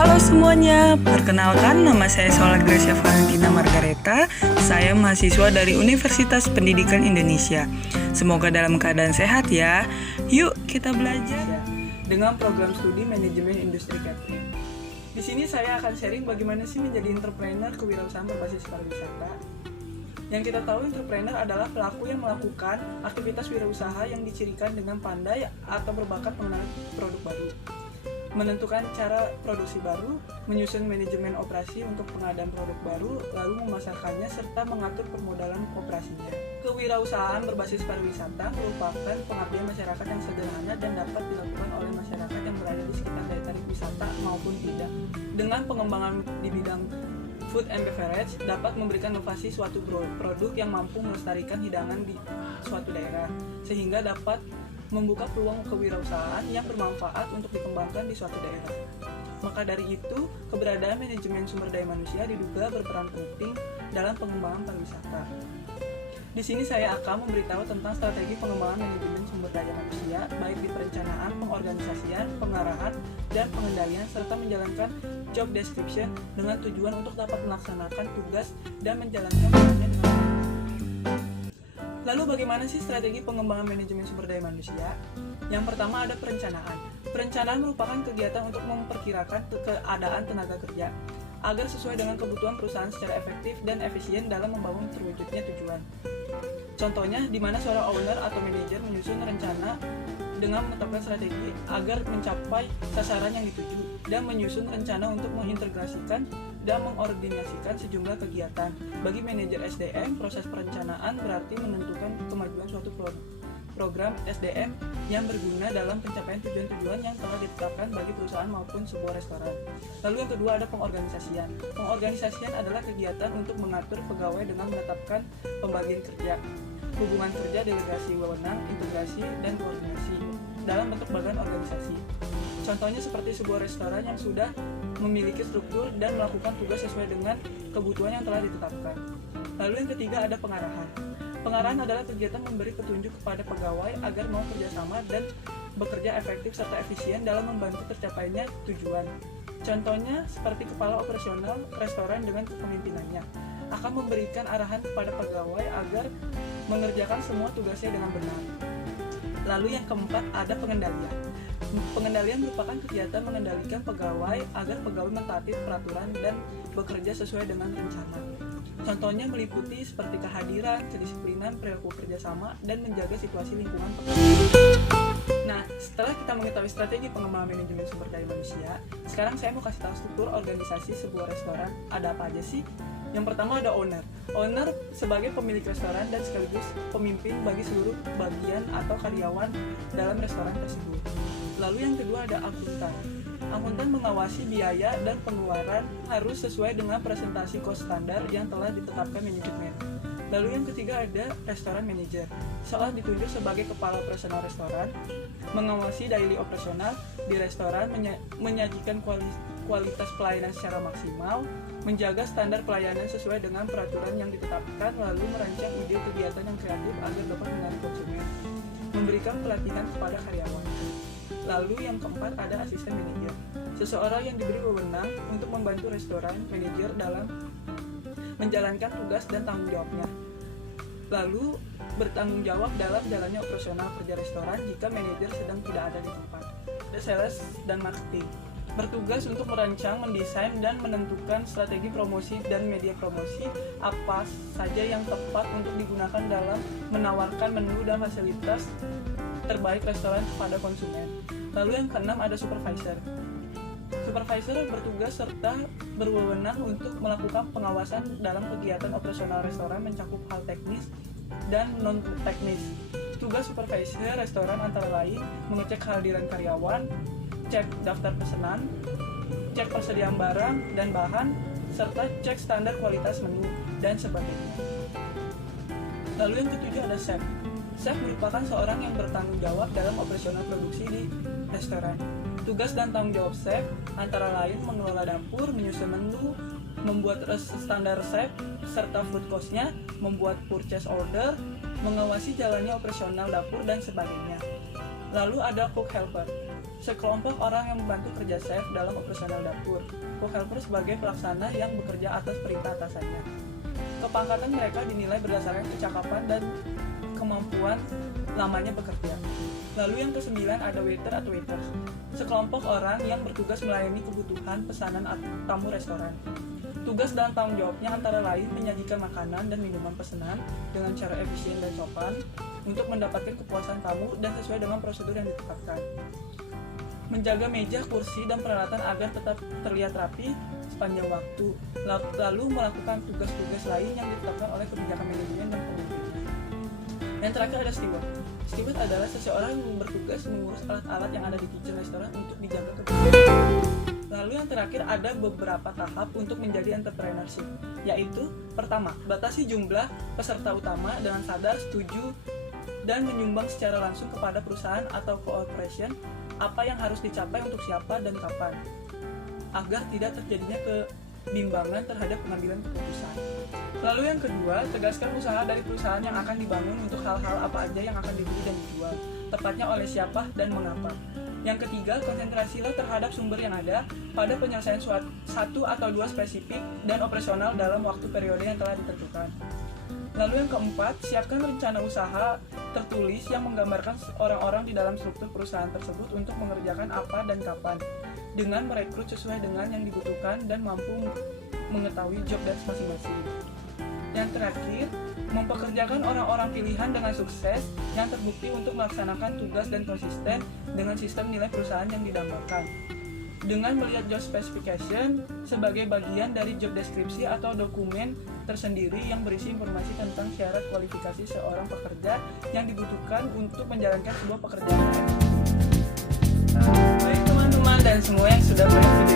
Halo semuanya, perkenalkan nama saya Sola Gracia Valentina Margareta. Saya mahasiswa dari Universitas Pendidikan Indonesia. Semoga dalam keadaan sehat ya. Yuk kita belajar dengan program studi manajemen industri catering. Di sini saya akan sharing bagaimana sih menjadi entrepreneur kewirausahaan berbasis pariwisata. Yang kita tahu, entrepreneur adalah pelaku yang melakukan aktivitas wirausaha yang dicirikan dengan pandai atau berbakat mengenal produk baru, menentukan cara produksi baru, menyusun manajemen operasi untuk pengadaan produk baru, lalu memasarkannya, serta mengatur permodalan operasinya. Kewirausahaan berbasis pariwisata merupakan pengabdian masyarakat yang sederhana dan dapat dilakukan oleh masyarakat yang berada di sekitar daya tarik wisata maupun tidak. Dengan pengembangan di bidang food and beverage dapat memberikan inovasi suatu produk yang mampu melestarikan hidangan di suatu daerah, sehingga dapat membuka peluang kewirausahaan yang bermanfaat untuk dikembangkan di suatu daerah. Maka dari itu, keberadaan manajemen sumber daya manusia diduga berperan penting dalam pengembangan pariwisata. Di sini saya akan memberitahu tentang strategi pengembangan manajemen sumber daya manusia, baik di perencanaan, pengorganisasian, pengarahan, dan pengendalian, serta menjalankan job description dengan tujuan untuk dapat melaksanakan tugas dan menjalankan perannya dengan baik. Lalu bagaimana sih strategi pengembangan manajemen sumber daya manusia? Yang pertama ada perencanaan. Perencanaan merupakan kegiatan untuk memperkirakan keadaan tenaga kerja agar sesuai dengan kebutuhan perusahaan secara efektif dan efisien dalam membangun terwujudnya tujuan. Contohnya, di mana seorang owner atau manajer menyusun rencana dengan menetapkan strategi agar mencapai sasaran yang dituju, dan menyusun rencana untuk mengintegrasikan dan mengordinasikan sejumlah kegiatan. Bagi manajer SDM, proses perencanaan berarti menentukan kemajuan suatu program SDM yang berguna dalam pencapaian tujuan-tujuan yang telah ditetapkan bagi perusahaan maupun sebuah restoran. Lalu yang kedua ada pengorganisasian. Pengorganisasian adalah kegiatan untuk mengatur pegawai dengan menetapkan pembagian kerja, hubungan kerja, delegasi wewenang, integrasi, dan koordinasi dalam bentuk badan organisasi. Contohnya seperti sebuah restoran yang sudah memiliki struktur dan melakukan tugas sesuai dengan kebutuhan yang telah ditetapkan. Lalu yang ketiga ada pengarahan. Pengarahan adalah kegiatan memberi petunjuk kepada pegawai agar mau kerjasama dan bekerja efektif serta efisien dalam membantu tercapainya tujuan. Contohnya seperti kepala operasional restoran dengan kepemimpinannya akan memberikan arahan kepada pegawai agar mengerjakan semua tugasnya dengan benar. Lalu yang keempat ada pengendalian. Pengendalian merupakan kegiatan mengendalikan pegawai agar pegawai mentaati peraturan dan bekerja sesuai dengan rencana. Contohnya meliputi seperti kehadiran, kedisiplinan, perilaku kerjasama, dan menjaga situasi lingkungan pekerjaan. Nah, setelah kita mengetahui strategi pengembangan manajemen sumber daya manusia, sekarang saya mau kasih tahu struktur organisasi sebuah restoran. Ada apa aja sih? Yang pertama ada owner. Owner sebagai pemilik restoran dan sekaligus pemimpin bagi seluruh bagian atau karyawan dalam restoran tersebut. Lalu yang kedua ada akuntan. Akuntan mengawasi biaya dan pengeluaran harus sesuai dengan presentasi cost standar yang telah ditetapkan manajemen. Lalu yang ketiga ada restoran manager. Seorang ditunjuk sebagai kepala operasional restoran, mengawasi daily operasional di restoran, menyajikan kualitas pelayanan secara maksimal, menjaga standar pelayanan sesuai dengan peraturan yang ditetapkan, lalu merancang ide kegiatan yang kreatif agar dapat menarik konsumen, memberikan pelatihan kepada karyawan. Lalu yang keempat ada asisten manajer. Seseorang yang diberi wewenang untuk membantu restoran manajer dalam menjalankan tugas dan tanggung jawabnya. Lalu bertanggung jawab dalam jalannya operasional kerja restoran jika manajer sedang tidak ada di tempat. Ada sales dan marketing. Bertugas untuk merancang, mendesain, dan menentukan strategi promosi dan media promosi apa saja yang tepat untuk digunakan dalam menawarkan menu dan fasilitas terbaik restoran kepada konsumen. Lalu yang keenam ada supervisor. Supervisor bertugas serta berwenang untuk melakukan pengawasan dalam kegiatan operasional restoran mencakup hal teknis dan non-teknis. Tugas supervisor restoran antara lain mengecek kehadiran karyawan, cek daftar pesanan, cek persediaan barang dan bahan, serta cek standar kualitas menu, dan sebagainya. Lalu yang ketujuh ada chef. Chef merupakan seorang yang bertanggung jawab dalam operasional produksi di restoran. Tugas dan tanggung jawab chef antara lain mengelola dapur, menyusun menu, membuat standar resep, serta food cost-nya, membuat purchase order, mengawasi jalannya operasional dapur, dan sebagainya. Lalu ada cook helper. sekelompok orang yang membantu kerja chef dalam operasional dapur. Cook helper sebagai pelaksana yang bekerja atas perintah atasannya. Kepangkatan mereka dinilai berdasarkan kecakapan dan kemampuan lamanya bekerja. Lalu yang kesembilan ada waiter atau waiters, sekelompok orang yang bertugas melayani kebutuhan pesanan tamu restoran. Tugas dan tanggung jawabnya antara lain menyajikan makanan dan minuman pesanan dengan cara efisien dan sopan untuk mendapatkan kepuasan tamu dan sesuai dengan prosedur yang ditetapkan. Menjaga meja, kursi, dan peralatan agar tetap terlihat rapi sepanjang waktu, lalu melakukan tugas-tugas lain yang ditetapkan oleh kebijakan manajemen dan pemimpinnya. Yang terakhir ada steward. Steward adalah seseorang yang bertugas mengurus alat-alat yang ada di kitchen restoran untuk dijaga kebersihan. Lalu yang terakhir ada beberapa tahap untuk menjadi entrepreneurship, yaitu pertama, batasi jumlah peserta utama dengan sadar, setuju, dan menyumbang secara langsung kepada perusahaan atau corporation apa yang harus dicapai untuk siapa dan kapan, agar tidak terjadinya kebimbangan terhadap pengambilan keputusan. Lalu yang kedua, tegaskan usaha dari perusahaan yang akan dibangun untuk hal-hal apa aja yang akan dibeli dan dijual, tepatnya oleh siapa dan mengapa. Yang ketiga, konsentrasilah terhadap sumber yang ada pada penyelesaian satu atau dua spesifik dan operasional dalam waktu periode yang telah ditentukan. Lalu yang keempat, siapkan rencana usaha tertulis yang menggambarkan orang-orang di dalam struktur perusahaan tersebut untuk mengerjakan apa dan kapan, dengan merekrut sesuai dengan yang dibutuhkan dan mampu mengetahui job desk masing-masing. Yang terakhir, mempekerjakan orang-orang pilihan dengan sukses yang terbukti untuk melaksanakan tugas dan konsisten dengan sistem nilai perusahaan yang didambakan. Dengan melihat job specification sebagai bagian dari job deskripsi atau dokumen tersendiri yang berisi informasi tentang syarat kualifikasi seorang pekerja yang dibutuhkan untuk menjalankan sebuah pekerjaan. Baik teman-teman dan semua yang sudah mengikuti